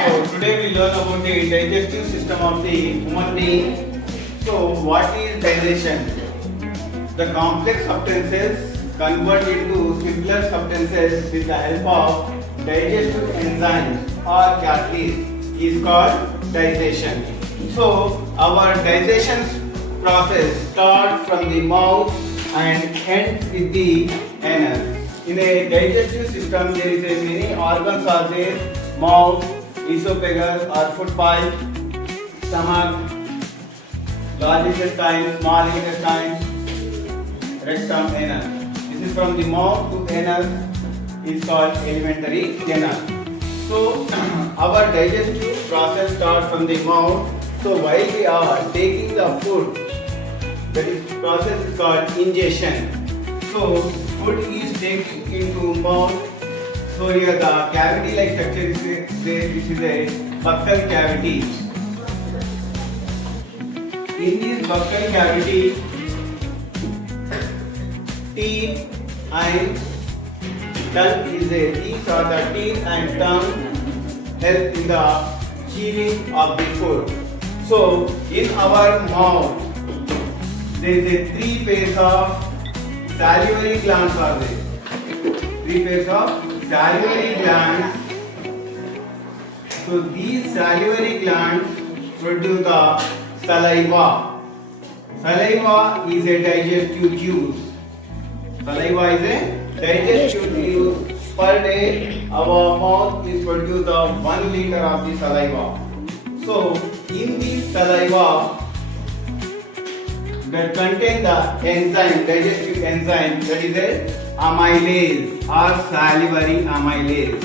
So today we learn about the digestive system of the human being. So what is digestion? The complex substances convert into simpler substances with the help of digestive enzymes or catalysts is called digestion. So our digestion process starts from the mouth and ends with the anus. In a digestive system, there is a many organs are there: mouth, esophagus or food pipe, stomach, large intestine, small intestine, rectum, anus. This is from the mouth to anus is called alimentary canal. So our digestive process starts from the mouth. So while we are taking the food, that is process is called ingestion. So food is taken into mouth. So here the cavity-like structure is there. This is a buccal cavity. In this buccal cavity, teeth and tongue is there. These are the teeth and tongue help in the chewing of the food. So in our mouth, there is a 3 pairs of salivary glands are there. 3 pairs of salivary glands. So these salivary glands produce the saliva. Saliva is a digestive juice. Saliva is a digestive juice. Per day, our mouth is produce the 1 liter of the saliva. So in this saliva, that contain the enzyme, digestive enzyme, that is a amylase or salivary amylase.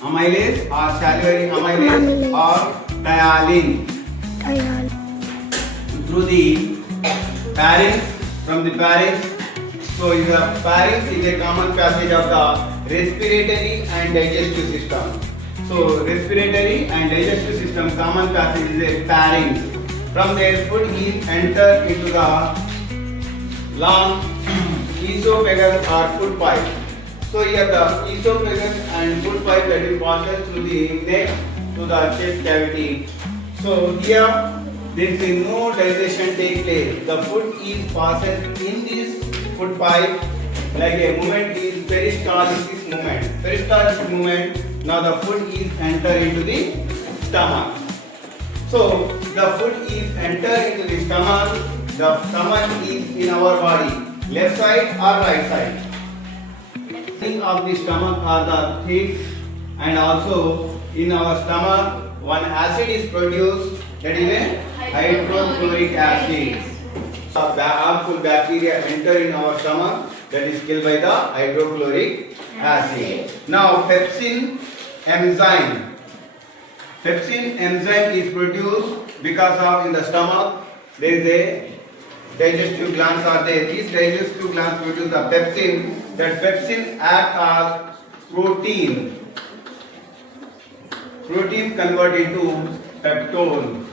Amylase or salivary amylase or ptyalin. Through the pharynx, from the pharynx. So the pharynx is a common passage of the respiratory and digestive system. So respiratory and digestive system common passage is a pharynx. From there, food is entered into the long esophagus or food pipe. So here the esophagus and food pipe that will pass through the neck to the chest cavity. So here there is no digestion take place. The food is passed in this food pipe like a movement is peristalsis movement. Peristalsis movement. Now the food is entered into the stomach. So the food is entered into the stomach. The stomach is in our body, left side or right side. Thing of the stomach are the thick, and also in our stomach one acid is produced, that is a hydrochloric acid. So harmful bacteria enter in our stomach, that is killed by the hydrochloric acid. Now pepsin enzyme. Pepsin enzyme is produced because of in the stomach there is a digestive glands are there. These digestive glands produce the pepsin. That pepsin act as protein. Protein convert into peptone.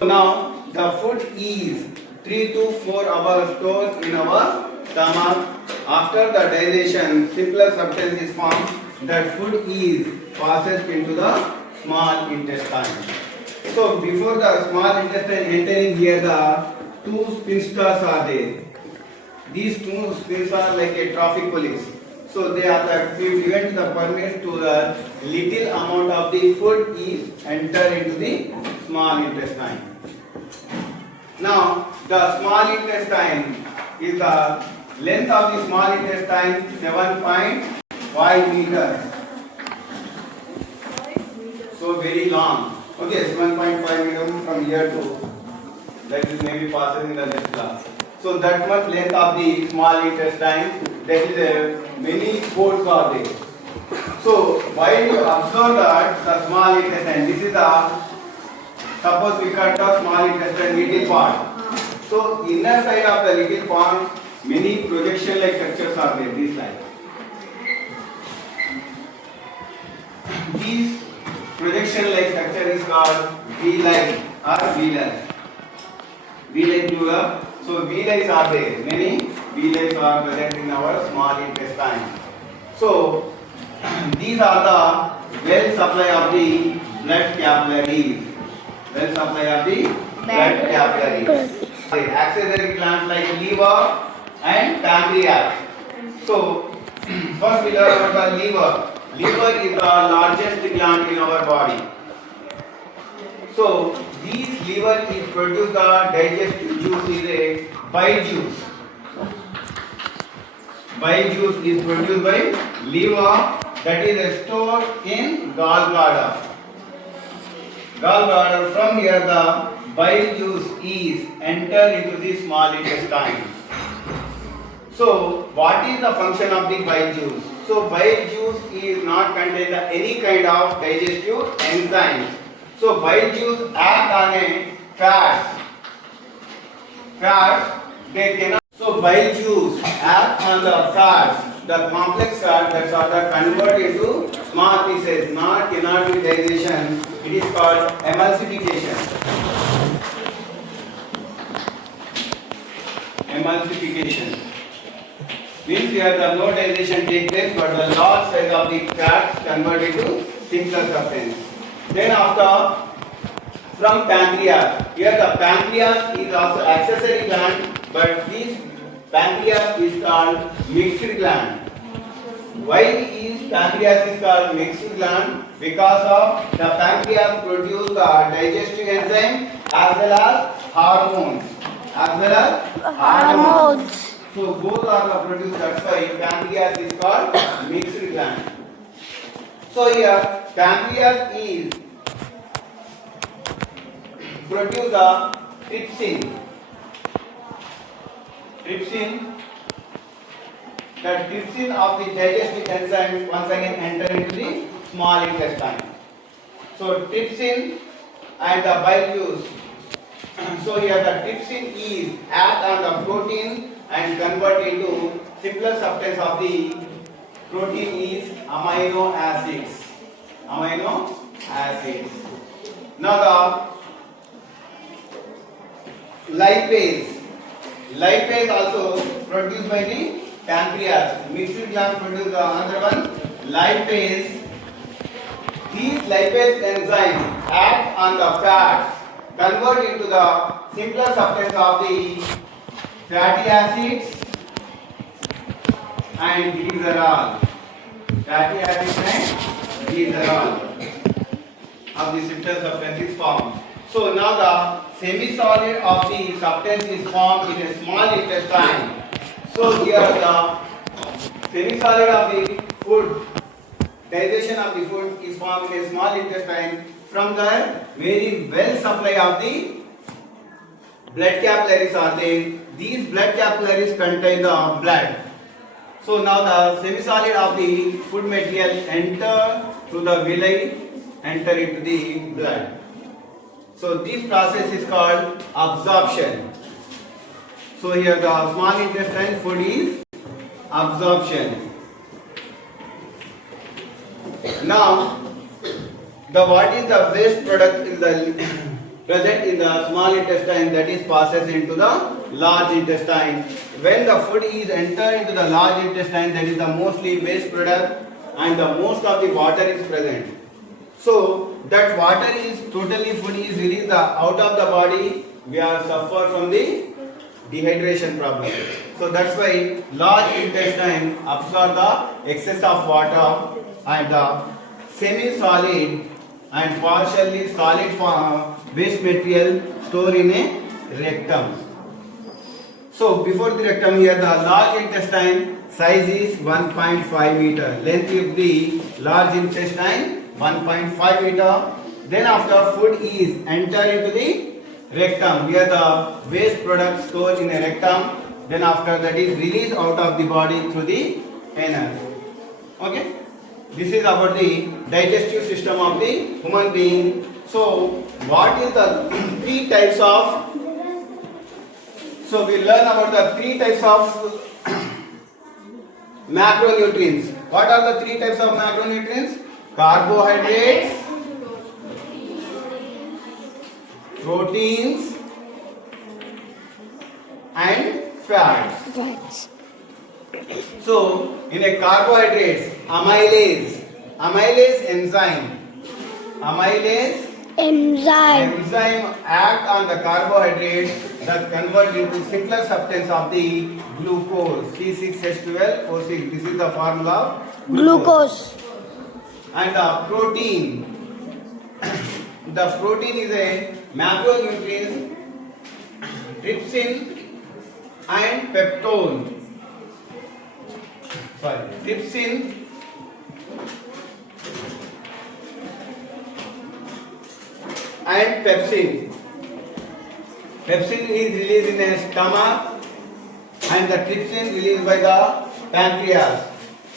Now the food is 3 to 4 hours stored in our stomach. After the digestion, simpler substance is formed. That food is passed into the small intestine. So before the small intestine entering here, the 2 sphincters are there. These 2 sphincters are like a traffic police. So they are the prevent the permit to the little amount of the food is enter into the small intestine. Now the small intestine is the length of the small intestine 7.5 meters. So very long. Okay, 7.5 meters from here to like this may be passes in the next class. So that much length of the small intestine, that is a many folds are there. So while you observe that the small intestine, this is the, suppose we cut the small intestine little part. So inner side of the little part, many projection like structures are there, this side. These projection like structure is called V-line or V-line. V-line pleura. So V-lines are there. Many V-lines are present in our small intestine. So these are the well supply of the blood capillaries. Well supply of the blood capillaries. Accessory glands like liver and pancreas. So first we learn about the liver. Liver is the largest gland in our body. So this liver is produce the digestive juice is a bile juice. Bile juice is produced by liver, that is stored in gallbladder. Gallbladder, from here the bile juice is enter into the small intestine. So what is the function of the bile juice? So bile juice is not contain any kind of digestive enzymes. So bile juice act on a fats. They cannot. So bile juice act on the fats. The complex fat that are converted into small pieces. Cannot be digestion. It is called emulsification. Emulsification means here the no digestion takes place, but the large size of the fats converted to simpler substance. Then after, from pancreas, here the pancreas is also accessory gland, but this pancreas is called mixed gland. Why is pancreas is called mixed gland? Because of the pancreas produce the digestive enzyme as well as hormones. So both are the produced. That's why pancreas is called mixed gland. So here pancreas is produce the trypsin. The trypsin of the digestive enzyme once again enter into the small intestine. So trypsin and the bile juice. So here the trypsin is act on the protein and convert into simpler substance of the protein is amino acids. Now the lipase also produced by the pancreas. Mixed gland produce the another one, lipase. These lipase enzymes act on the fats, convert into the simpler substance of the fatty acids and glycerol. Fatty acids and glycerol of the simpler substance is formed. So now the semi-solid of the substance is formed in a small intestine. So here the semi-solid of the food, digestion of the food is formed in a small intestine. From there, very well supply of the blood capillaries are there. These blood capillaries contain the blood. So now the semi-solid of the food material enter through the villi, enter into the blood. So this process is called absorption. So here the small intestine food is absorption. Now what is the waste product in the present in the small intestine, that is passes into the large intestine. When the food is entered into the large intestine, that is the mostly waste product and the most of the water is present. So that water is totally food is released out of the body, we are suffer from the dehydration problem. So that's why large intestine absorb the excess of water and the semi-solid and partially solid form waste material stored in a rectum. So before the rectum, here the large intestine size is 1.5 meter. Length of the large intestine 1.5 meter. Then after food is enter into the rectum, here the waste product stored in a rectum. Then after that is released out of the body through the anus. Okay. This is about the digestive system of the human being. So what is the three types of? So we learn about the three types of macronutrients. What are the three types of macronutrients? Carbohydrates, proteins and fats. So in a carbohydrates, amylase amylase enzyme. Amylase enzyme act on the carbohydrates that convert into simpler substance of the glucose. C6H12O6. This is the formula of Glucose. And the protein. The protein is a macronutrient, trypsin and peptone. Trypsin and pepsin. Pepsin is released in the stomach and the trypsin released by the pancreas,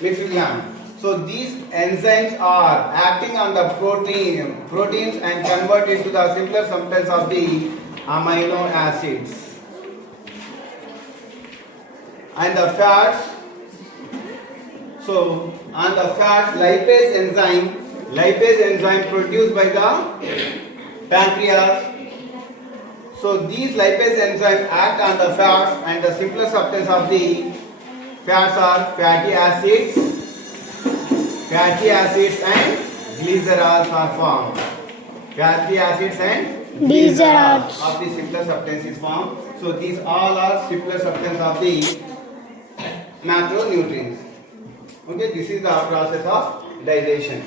mixed gland. So these enzymes are acting on the proteins and convert into the simpler substance of the amino acids. And the fats. So on the fats, lipase enzyme produced by the pancreas. So these lipase enzymes act on the fats and the simpler substance of the fats are fatty acids and glycerols are formed. Fatty acids and glycerols of the simpler substance is formed. So these all are simpler substance of the macronutrients. Okay, this is the process of digestion.